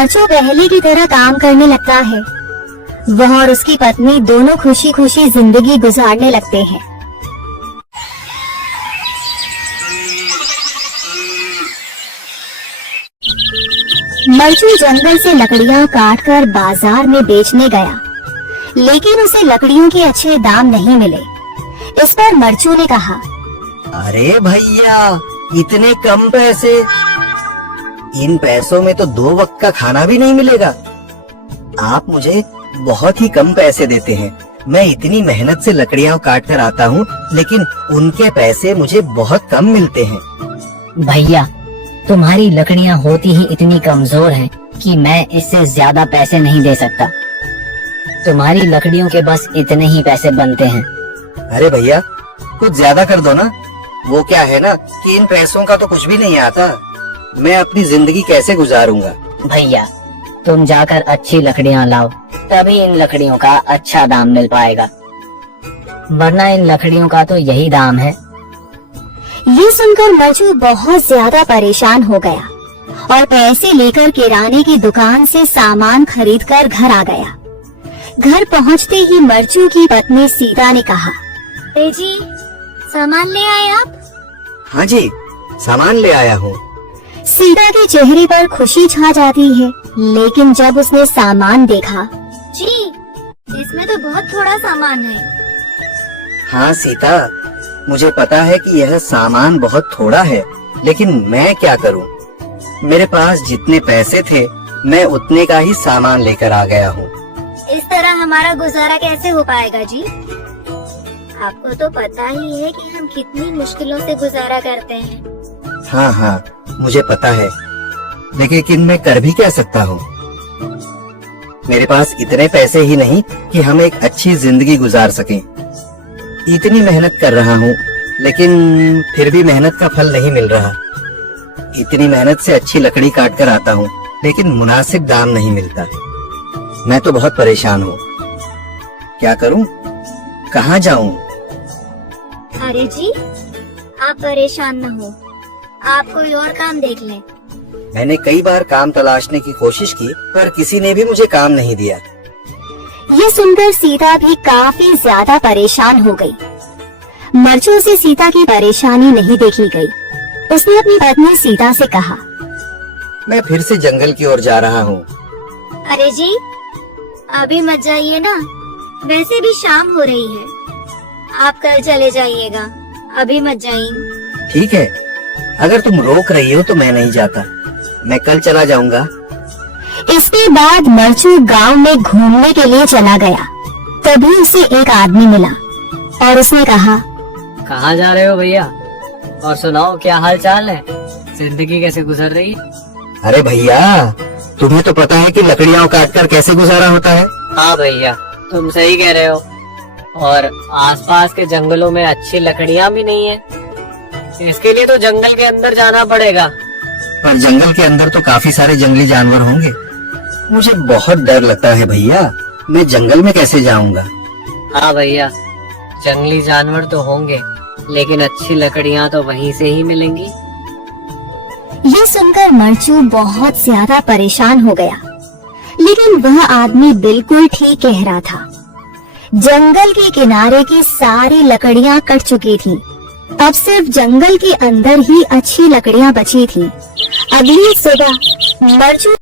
मर्चू पहले की तरह काम करने लगता है। वह और उसकी पत्नी दोनों खुशी खुशी जिंदगी गुजारने लगते हैं। मर्चू जंगल से लकड़ियां काटकर बाजार में बेचने गया, लेकिन उसे लकड़ियों के अच्छे दाम नहीं मिले। इस पर मर्चू ने कहा, अरे भैया, इतने कम पैसे, इन पैसों में तो 2 वक्त का खाना भी नहीं मिलेगा। आप मुझे बहुत ही कम पैसे देते हैं। मैं इतनी मेहनत से लकड़ियां काट कर आता हूँ, लेकिन उनके पैसे मुझे बहुत कम मिलते हैं। भैया, तुम्हारी लकड़ियां होती ही इतनी कमजोर हैं कि मैं इससे ज्यादा पैसे नहीं दे सकता। तुम्हारी लकड़ियों के बस इतने ही पैसे बनते हैं। अरे भैया, कुछ ज्यादा कर दो ना। वो क्या है ना कि इन पैसों का तो कुछ भी नहीं आता। मैं अपनी जिंदगी कैसे गुजारूंगा। भैया, तुम जाकर अच्छी लकड़ियां लाओ, तभी इन लकड़ियों का अच्छा दाम मिल पाएगा, वरना इन लकड़ियों का तो यही दाम है। ये सुनकर मर्चू बहुत ज्यादा परेशान हो गया और पैसे लेकर किराने की दुकान से सामान खरीदकर घर आ गया। घर पहुंचते ही मर्चू की पत्नी सीता ने कहा, जी सामान ले आए आप? हाँ जी, सामान ले आया हूँ। सीता के चेहरे पर खुशी छा जाती है, लेकिन जब उसने सामान देखा, जी इसमें तो बहुत थोड़ा सामान है। हाँ सीता, मुझे पता है कि यह सामान बहुत थोड़ा है, लेकिन मैं क्या करूँ। मेरे पास जितने पैसे थे, मैं उतने का ही सामान लेकर आ गया हूँ। इस तरह हमारा गुजारा कैसे हो पाएगा जी? आपको तो पता ही है कि हम कितनी मुश्किलों से गुजारा करते हैं। हाँ हाँ, मुझे पता है, लेकिन मैं कर भी क्या सकता हूँ। मेरे पास इतने पैसे ही नहीं कि हम एक अच्छी जिंदगी गुजार सकें। इतनी मेहनत कर रहा हूँ, लेकिन फिर भी मेहनत का फल नहीं मिल रहा। इतनी मेहनत से अच्छी लकड़ी काट कर आता हूँ, लेकिन मुनासिब दाम नहीं मिलता। मैं तो बहुत परेशान हूँ। क्या करूँ, कहाँ जाऊँ? अरे जी, आप परेशान न हो, आप कोई और काम देख लें। मैंने कई बार काम तलाशने की कोशिश की, पर किसी ने भी मुझे काम नहीं दिया। ये सुनकर सीता भी काफी ज्यादा परेशान हो गई। मर्चू से सीता की परेशानी नहीं देखी गई। उसने अपनी पत्नी सीता से कहा, मैं फिर से जंगल की ओर जा रहा हूँ। अरे जी, अभी मत जाइए ना, वैसे भी शाम हो रही है। आप कल चले जाइएगा, अभी मत जाइए। ठीक है, अगर तुम रोक रही हो तो मैं नहीं जाता। मैं कल चला जाऊंगा। इसके बाद मर्चू गांव में घूमने के लिए चला गया। तभी उसे एक आदमी मिला और उसने कहा, कहाँ जा रहे हो भैया? और सुनाओ, क्या हाल चाल है? जिंदगी कैसे गुजर रही है? अरे भैया, तुम्हें तो पता है कि लकड़ियां काटकर कैसे गुजारा होता है। हाँ भैया, तुम सही कह रहे हो। और आसपास के जंगलों में अच्छी लकड़ियाँ भी नहीं है। इसके लिए तो जंगल के अंदर जाना पड़ेगा। पर जंगल के अंदर तो काफी सारे जंगली जानवर होंगे। मुझे बहुत डर लगता है भैया, मैं जंगल में कैसे जाऊंगा। हाँ भैया, जंगली जानवर तो होंगे, लेकिन अच्छी लकड़ियाँ तो वहीं से ही मिलेंगी। ये सुनकर मर्चू बहुत ज्यादा परेशान हो गया, लेकिन वह आदमी बिल्कुल ठीक कह रहा था। जंगल के किनारे की सारी लकड़ियां कट चुकी थीं। अब सिर्फ जंगल के अंदर ही अच्छी लकड़ियां बची थीं। अगली सुबह मर्चू